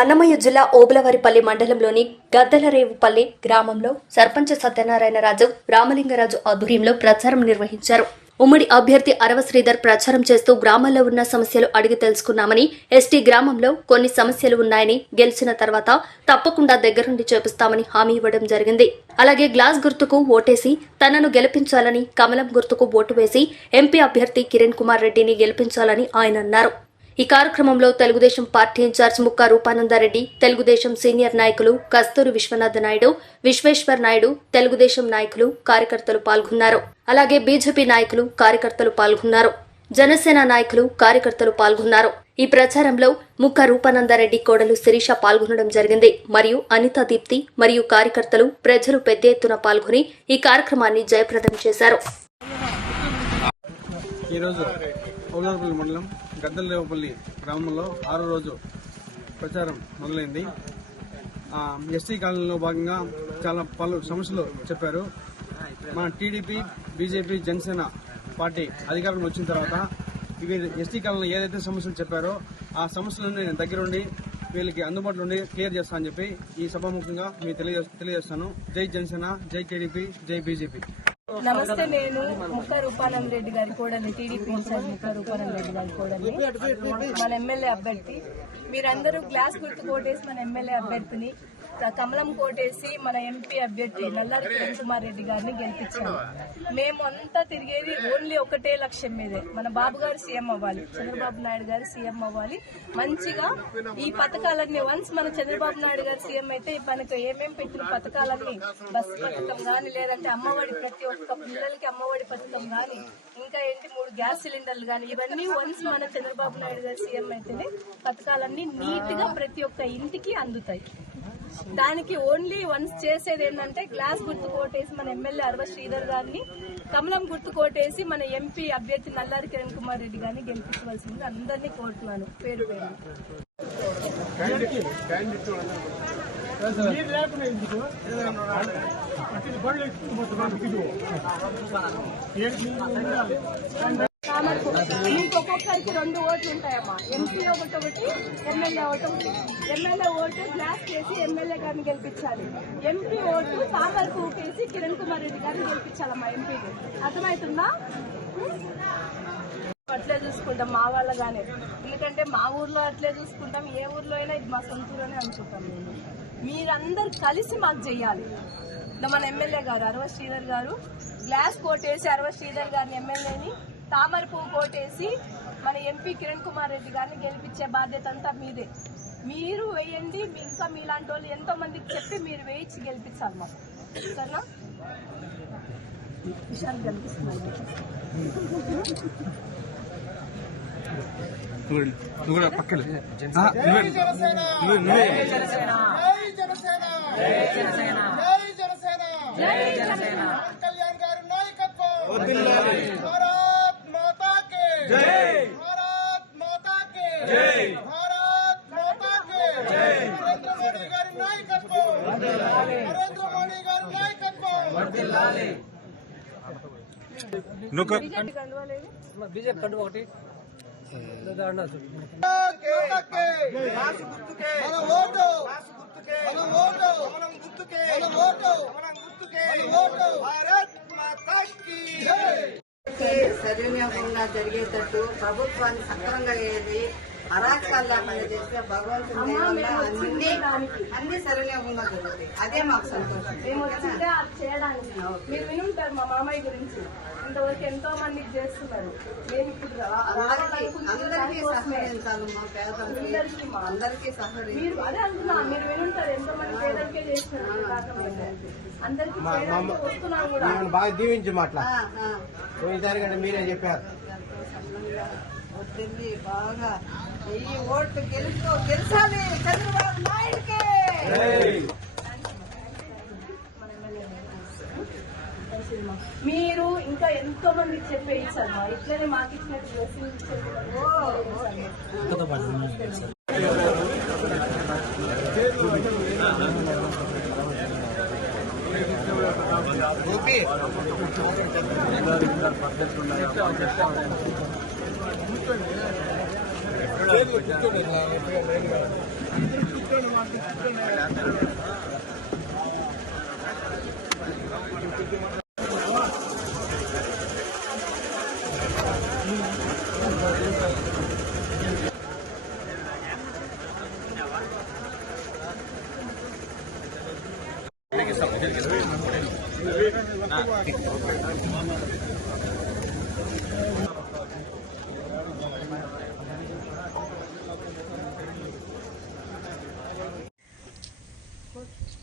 అన్నమయ్య జిల్లా ఓబులవారిపల్లి మండలంలోని గద్దలరేవుపల్లి గ్రామంలో సర్పంచ్ సత్యనారాయణరాజు రామలింగరాజు ఆధ్వర్యంలో ప్రచారం నిర్వహించారు. ఉమ్మడి అభ్యర్థి అరవ శ్రీధర్ ప్రచారం చేస్తూ గ్రామాల్లో ఉన్న సమస్యలు అడిగి తెలుసుకున్నామని ఎస్టీ గ్రామంలో కొన్ని సమస్యలు ఉన్నాయని గెలిచిన తర్వాత తప్పకుండా దగ్గరుండి చేపిస్తామని హామీ ఇవ్వడం జరిగింది. అలాగే గ్లాస్ గుర్తుకు ఓటేసి తనను గెలిపించాలని కమలం గుర్తుకు ఓటు వేసి ఎంపీ అభ్యర్థి కిరణ్ కుమార్ రెడ్డిని గెలిపించాలని ఆయన అన్నారు. ఈ కార్యక్రమంలో తెలుగుదేశం పార్టీ ఇన్ఛార్జ్ ముక్క రూపానందారెడ్డి తెలుగుదేశం సీనియర్ నాయకులు కస్తూరి విశ్వనాథ నాయుడు విశ్వేశ్వర్ నాయుడు తెలుగుదేశం నాయకులు కార్యకర్తలు పాల్గొన్నారు. అలాగే బీజేపీ నాయకులు కార్యకర్తలు పాల్గొన్నారు. జనసేన నాయకులు కార్యకర్తలు పాల్గొన్నారు. ఈ ప్రచారంలో ముక్క రూపానందారెడ్డి కోడలు శిరీష పాల్గొనడం జరిగింది. మరియు అనితా దీప్తి మరియు కార్యకర్తలు ప్రజలు పెద్ద ఎత్తున పాల్గొని ఈ కార్యక్రమాన్ని జయప్రదం చేశారు. ఈరోజు మండలం గద్దలరేవపల్లి గ్రామంలో ఆరో రోజు ప్రచారం మొదలైంది. ఆ, ఎస్టీ కాలనీలో భాగంగా చాలా పలు సమస్యలు చెప్పారు. మన టీడీపీ బీజేపీ జనసేన పార్టీ అధికారం వచ్చిన తర్వాత ఇవి ఎస్టీ కాలనీలో ఏదైతే సమస్యలు చెప్పారో ఆ సమస్యలను నేను దగ్గరుండి వీళ్ళకి అందుబాటులో ఉండి క్లియర్ చేస్తా అని చెప్పి ఈ సభాముఖంగా మీకు తెలియజే తెలియజేస్తాను. జై జనసేన జై టీడీపీ జై బీజేపీ. నమస్తే నేను ముక్క రూపానంద రెడ్డి గారి కోడలి టీడీపీ ఇన్ఛార్జ్ ముక్క రూపానంద రెడ్డి గారి కోడలి మన ఎమ్మెల్యే అభ్యర్థి. మీరందరూ గ్లాస్ గుర్తు కోటేసి మన ఎమ్మెల్యే అభ్యర్థిని కమలం కోటేసి మన ఎంపీ అభ్యర్థి నల్లారి కిరణ్ కుమార్ రెడ్డి గారిని గెలిపించాము మేము అంతా తిరిగేది ఓన్లీ ఒకటే లక్ష్యం మీదే. మన బాబు గారు సీఎం అవ్వాలి చంద్రబాబు నాయుడు గారు సీఎం అవ్వాలి. మంచిగా ఈ పథకాలన్నీ వన్స్ మన చంద్రబాబు నాయుడు గారు సీఎం అయితే మనకు ఏమేం పెట్టిన పథకాలన్నీ బస్సు పథకం కానీ లేదంటే అమ్మఒడి ప్రతి ఒక్క పిల్లలకి అమ్మఒడి పథకం కానీ ఇంకా ఏంటి మూడు గ్యాస్ సిలిండర్లు కానీ ఇవన్నీ వన్స్ మన చంద్రబాబు నాయుడు గారు సీఎం అయితేనే పథకాలన్నీ నీట్గా ప్రతి ఒక్క ఇంటికి అందుతాయి. దానికి ఓన్లీ వన్స్ చేసేది ఏంటంటే గ్లాస్ గుర్తు కోటేసి మన ఎమ్మెల్యే అరవ శ్రీధర్ గారిని కమలం గుర్తు కోటేసి మన ఎంపీ అభ్యర్థి నల్లారి కిరణ్ కుమార్ రెడ్డి గారిని గెలిపించవలసింది. అందరినీ కోరుతున్నాను. పేరు పేరు. కామర్పు. మీకు ఒక్కొక్కరికి రెండు ఓట్లు ఉంటాయమ్మా. ఎంపీ ఒకటి ఒకటి ఎమ్మెల్యే ఒకటి ఒకటి. ఎమ్మెల్యే ఓటు గ్లాస్ చేసి ఎమ్మెల్యే గారిని గెలిపించాలి. ఎంపీ ఓటు తామర్ వేసి కిరణ్ కుమార్ రెడ్డి గారిని గెలిపించాలమ్మా ఎంపీకి అర్థమవుతుందా? అట్లే చూసుకుంటాం మా వాళ్ళగానే. ఎందుకంటే మా ఊర్లో అట్లే చూసుకుంటాం. ఏ ఊర్లో అయినా ఇది మా సొంత ఊరనే అనుకుంటాం మేము మీరందరూ కలిసి మాకు చెయ్యాలి. మన ఎమ్మెల్యే గారు అరవ శ్రీధర్ గారు గ్లాస్ కోట్ వేసి అరవ శ్రీధర్ గారిని ఎమ్మెల్యేని తామర పువ్వు కోటేసి మన ఎంపీ కిరణ్ కుమార్ రెడ్డి గారిని గెలిపించే బాధ్యత అంతా మీదే మీరు వేయండి మీ ఇంకా మీలాంటి వాళ్ళు ఎంతో మందికి చెప్పి మీరు వేయించి గెలిపించాలి మాకు సరేనా విషయాలు కళ్యాణ్ గారి నాయకత్వం కే భారత్ మాతా కే భారత్ మాతా కే నరేంద్ర మోడీ గారి నాయకత్వం నరేంద్ర మోడీ గారి నాయకత్వం బీజేపీ కండువాలేదు మన ఓటు జరిగేటట్టు ప్రభుత్వాన్ని సక్రమంగా ఏది అరాచకాలు లేకుండా చేస్తే భగవంతుని వల్ల అన్ని అన్ని సద్వినియోగంగా జరుగుతాయి అదే మాకు సంతోషం. మేము వచ్చిందే అది చేయడానికి. మీరు వినుంటారు మా మామయ్య గురించి. ఇంతవరకు ఎంతో మందికి చేస్తున్నారు. మేము ఇప్పుడు అందరికీ. సహకరించాలి మా పేదలకి. అందరికీ సహకరించాలి. మీరు అదే అంటున్నా మీరు వినుంటారు ఎంతో మంది పేదలకే చేస్తున్నారు అందరికీ కూడా. బాగా దీవించి మాట్లా. ఆ, ఆ. పోయినసారి కంటే మీరే చెప్పారు. వచ్చింది బాగా ఈ ఓట్లు గెలుపు గెలిచాలి చంద్రబాబు నాయుడుకే. మీరు ఇంకా ఎంతో మందికి చెప్పే ఇచ్చారు మా ఇట్లనే మాకు డ్రెస్సింగ్ ఇచ్చారు సంబంధించిన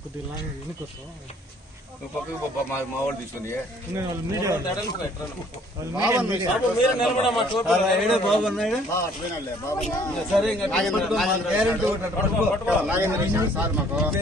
కొద్దిగా లాంగ్ వెనక్కి వస్తాం నువ్వు పక్కకు పో, మా మా వాళ్ళు తీసుకుని నేను వాళ్ళు మీడియా సరే ఇంకా పట్టుకో, నాగేంద్ర విషయం సార్ మాకు